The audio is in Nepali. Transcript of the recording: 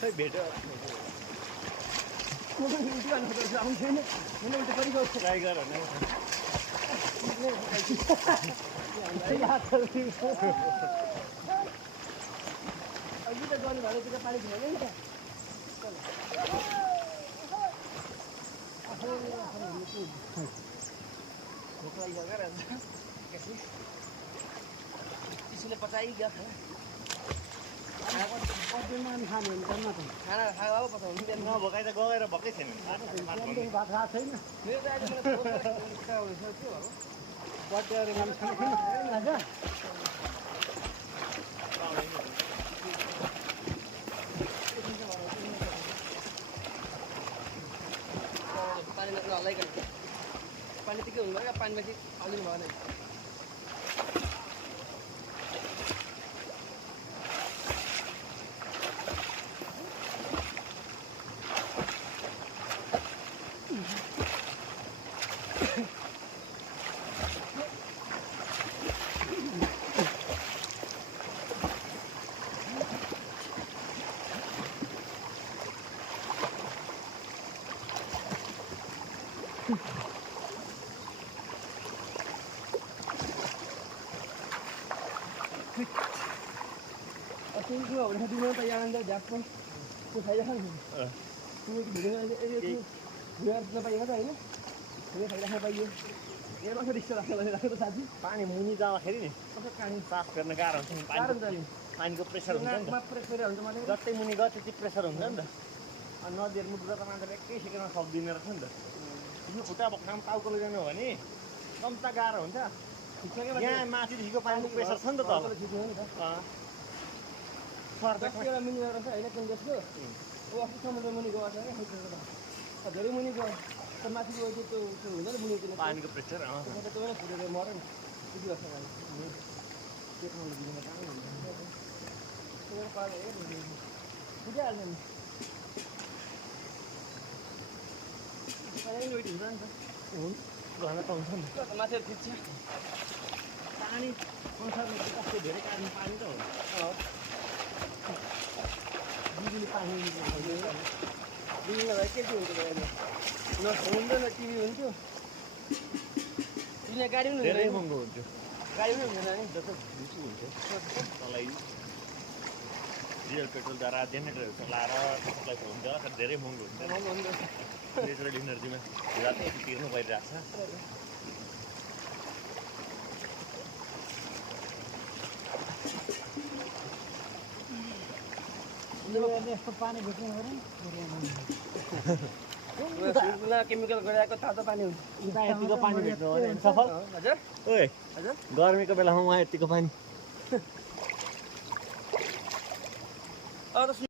खै भेट्यो ट्राई गर अघि त गर्नु भएको त्यो पानी थिएन नि त भोक लागिसक्यो र त्यसले पचाइगयो खाना खाने हुन्छ न त खाना खाएको पचाउनु नभोकाइ त गएर भएकै छैन भात खाएको छैन मेरो त अहिले के बर्थडे मान्छे पानीमा हल्लाइकन पानी त्यही हुनुभयो क्या पानीमा चाहिँ हालिदिनु भएन Aku udah di mana tayangan dah jatuh. Tu saya kan. Tu dengan itu biar apa yang ada ini? Ini saya dah apa ini? Ini masih di sana kalau tadi. पानी मुनि जाँदाखेरि नि Apa kan? साफ गर्न गाह्रो हुन्छ नि पानीको प्रेसर हुन्छ नि त प्रेसर हुन्छ माने जति मुनि गयो त्यति प्रेसर हुन्छ नि त अनि नदीहरू मुटुमा त मान्छेले एकै सेकेन्डमा सक्दिन रहेछ नि त यो खुट्टा भक्कामा टाउको लैजानु हो भने कम्ता गाह्रो हुन्छ यहाँ माथिदेखिको पानीको प्रेसर छ नि त तल एउटा मुनि रहेछ होइन कुन देशको ऊ अस्ति समुद्र मुनि गएको छ क्या धेरै मुनि गयो त माथि गयो त्यो हुन्छ नि मुनि पानीको प्रेसर त्यो नै फुटेर मऱ्यो नि त्यति वर्ष टेक्नोलोजीमा काम हुन्छ त्यो पानी फुटिहाल्ने नि पानी वेट हुन्छ नि त गर्न पाउँछ नि माथि ठिक छ पानी संसारमा कस्तो धेरै काट्ने पानी त हो बिजुली पानी बिजुली भए के हुन्छ न हुन्थ्यो न टिभी हुन्थ्यो यहाँ गाडी पनि धेरै महँगो हुन्थ्यो गाडी पनि हुँदैन नि जस्तो ढुसी हुन्थ्यो तँलाई डिजल पेट्रोलद्वारा जेनेरेटरहरू चलाएर सप्लाई हुन्छ तर धेरै महँगो हुन्छ नेचुरल इनर्जीमा रात यति तिर्नु परिरहेको छ यस्तो पानी भेट्ने केमिकल गराएको तातो पानी हुन्छ यतिको पानी भेट्नु हो भने सफल हजुर ओए हजुर गर्मीको बेलामा उहाँ यतिको पानी अब त